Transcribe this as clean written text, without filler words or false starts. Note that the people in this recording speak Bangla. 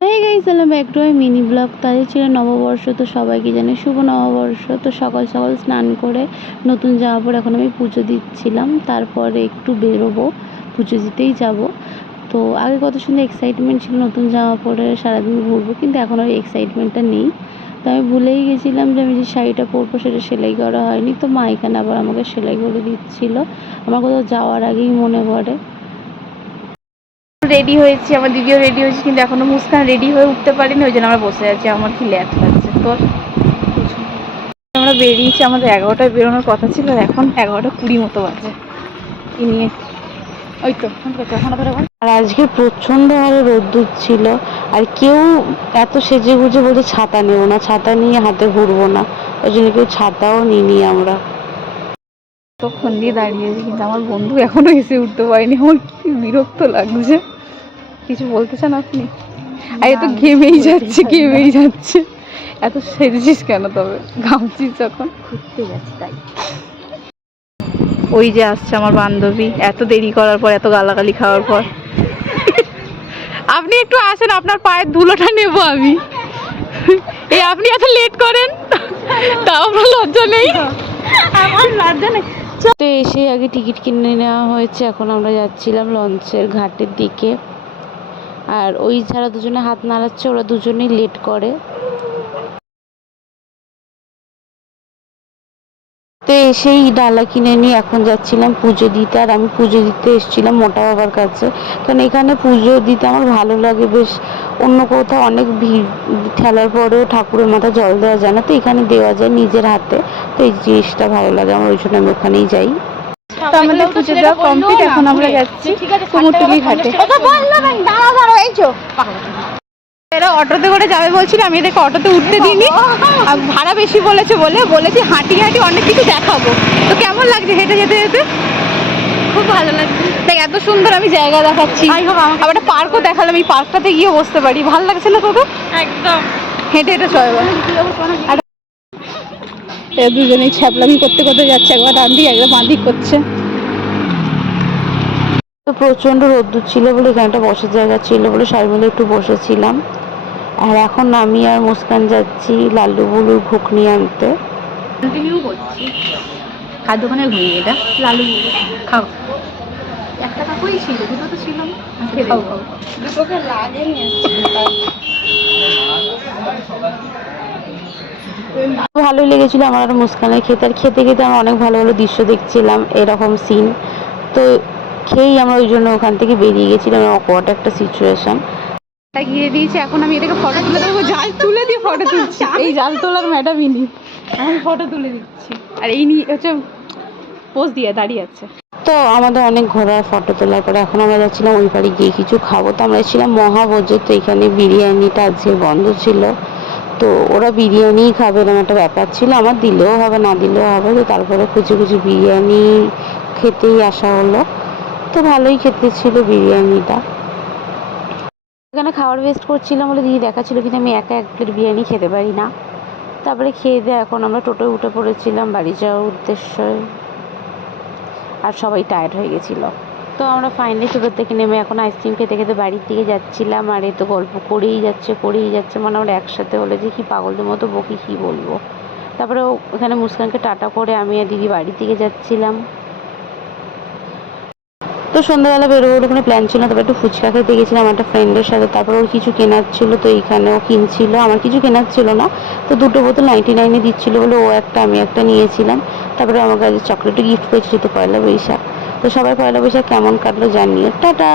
Hi guys, welcome back to mini blog. তাদের ছিল নববর্ষ, তো সবাইকে জানে শুভ নববর্ষ। তো সকাল সকাল স্নান করে নতুন জামা পরে এখন আমি পুজো দিচ্ছিলাম, তারপরে একটু বেরোবো, পুজো দিতেই যাব। তো আগে কত সুন্দর এক্সাইটমেন্ট ছিল নতুন জামা পরে সারাদিন ঘুরবো, কিন্তু এখন ওই এক্সাইটমেন্টটা নেই। তো আমি ভুলেই গেছিলাম যে আমি যে শাড়িটা পরবো সেটা সেলাই করা হয়নি। তো মা এখানে আবার আমাকে সেলাই করে দিচ্ছিল, আমার কোথাও যাওয়ার আগেই মনে পড়ে। রেডি হয়েছি, আমার দিদিও রেডি হয়েছে, কিন্তু এখনো মুস্কান রেডি হয়ে উঠতে পারিনি, ওই জন্য আমরা বসে আছি। আমার কি ল্যাট লাগছে। তো আমরা বেরিয়েছি, আমাদের 11টায় বেরোনোর কথা ছিল, এখন 11:20 মতো বাজে। কি নিয়ে ওই তো আর আজকে প্রচণ্ড হারে রোদ্দুর ছিল, আর কেউ এত সেজে গুজে বলছে ছাতা নেবো না, ছাতা নিয়ে হাতে ঘুরবো না, ওই জন্য কেউ ছাতাও নিইনি আমরা। তখন দিয়ে দাঁড়িয়েছি, কিন্তু আমার বন্ধু এখনো এসে উঠতে পারেনি। আমার কি বিরক্ত লাগছে। কিছু বলতে চান আপনি? আর এ তো ঘেমেই যাচ্ছে। এত সেজেছিস কেন? তবে ঘামছিস যখন ঘুরতে গেছি তাই। ওই যে আসছে আমার বান্ধবী, এত দেরি করার পর, এত গালাগালি খাওয়ার পর। আপনি একটু আসেন, আপনার পায়ের ধুলোটা নেব আমি। এই আপনি এত লেট করেন, তাও আপনার লজ্জা নেই? আমার লজ্জা নেই। তো এসে আগে টিকিট কিনে নেওয়া হয়েছে, এখন আমরা যাচ্ছিলাম লঞ্চের ঘাটের দিকে। আর ওই ছাড়া দুজনে হাত নাড়াচ্ছে, ওরা দুজনেই লেট করে। তো এসেই ডালা কিনে নিয়ে এখন যাচ্ছিলাম পুজো দিতে। আর আমি পুজো দিতে এসেছিলাম মোটা বাবার কাছে, কারণ এখানে পুজো দিতে আমার ভালো লাগে বেশ। অন্য কোথাও অনেক ভিড় ঠেলার পরেও ঠাকুরের মাথায় জল দেওয়া যায় না, তো এখানে দেওয়া যায় নিজের হাতে। তো এই জিনিসটা ভালো লাগে আমার, ওই জন্য আমি ওখানেই যাই। তো আমাদের পুজো দেওয়া কমপ্লিট, এখন আমরা যাচ্ছি কুমোরটুলি ঘাটে। এরা অটোতে করে যাবে বলছিল, আমি এদেরকে অটোতে উঠতে দিইনি, ভাড়া বেশি বলেছি হাঁটি অনেক কিছু দেখাবো। তো কেমন লাগছে হেঁটে যেতে যেতে? খুব ভালো লাগছে। দেখ এত সুন্দর আমি জায়গা দেখাচ্ছি, আবার একটা পার্কও দেখালাম, এই পার্কটাতে গিয়ে বসতে পারি। ভালো লাগছে না তোকে? একদম। হেঁটে হেঁটে চলবে। দুজনেই ছ্যাপলামি করতে করতে যাচ্ছে, একবার ডান দিক একবার বাঁ দিক করছে। তো প্রচণ্ড রোদ্দুর ছিল বলে এখানটা বসার জায়গা ছিল বলে সবাই মিলে একটু বসেছিলাম। আর এখন আমি আর মুস্কান যাচ্ছি লাল্লু বুলুর ঘুগনি আনতে। কন্টিনিউ করছি। খাদ্য দোকানে ঘুরি, এটা লালু খাও। একটা কাকুই ছিল, দুটো তো ছিল না। খাও খাও, দুটোকে লাগেনি। ভালোই লেগেছিল আমার আর মুস্কানের খেতে। আর খেতে খেতে আমরা অনেক ভালো ভালো দৃশ্য দেখছিলাম, এরকম সিন। তো খেয়েই আমরা ওই জন্য ওখান থেকে বেরিয়ে গেছিলাম, অকওয়ার্ড একটা সিচুয়েশন। গিয়ে দিয়েছি, এখন আমি এটাকে ফটো তুলে দেবো। জাল তুলে দিয়ে ফটো তুলছি, এই জাল তোলার ম্যাডামই নি, আমি ফটো তুলে দিচ্ছি। আর এই নিয়ে হচ্ছে পোজ দিয়ে দাঁড়িয়ে আছে। তো আমাদের অনেক ঘোরার ফটো তোলার পরে এখন আমরা যাচ্ছিলাম ওই বাড়ি গিয়ে কিছু খাবো। তো আমরা এসেছিলাম মহাভোজে, তো এখানে বিরিয়ানিটা আজকে বন্ধ ছিল, তো ওরা বিরিয়ানিই খাবে এরকম একটা ব্যাপার ছিল। আমার দিলেও হবে না দিলেও হবে, তো তারপরে খুঁজে খুঁজে বিরিয়ানি খেতেই আসা হলো। তো ভালোই খেতে ছিল বিরিয়ানিটা। এখানে খাবার ওয়েস্ট করছিলাম বলে দিদি দেখাচ্ছিল, কিন্তু আমি একা এক প্লেট বিরিয়ানি খেতে পারি না। তারপরে খেয়ে দিয়ে এখন আমরা টোটোয় উঠে পড়েছিলাম বাড়ি যাওয়ার উদ্দেশ্যে। আর সবাই টায়ার্ড হয়ে গেছিলো। তো আমরা ফাইনালি টোটো থেকে নেমে এখন আইসক্রিম খেতে খেতে বাড়ির দিকে যাচ্ছিলাম। আর এ তো গল্প করেই যাচ্ছে, মানে আমরা একসাথে হলে যে কি পাগলদের মতো বকি কী বলবো। তারপরে ওখানে মুস্কানকে টাটা করে আমি আর দিদি বাড়ির দিকে যাচ্ছিলাম। তো সন্ধ্যাবেলা বেরোবো কোনো প্ল্যান ছিল না, তারপর একটু ফুচকা খেতে গেছিলাম একটা ফ্রেন্ডের সাথে। তারপর ওর কিছু কেনার ছিল, তো এইখানেও কিনছিল, আমার কিছু কেনার ছিল না। তো দুটো বোতল 99-এ দিচ্ছিলো বলে ও একটা আমি একটা নিয়েছিলাম। তারপরে আমার কাছে চকলেটও গিফট করেছি, তো পয়লা বৈশাখ। তো সবাই পয়লা বৈশাখ কেমন কাটলো জানিও। টাটা।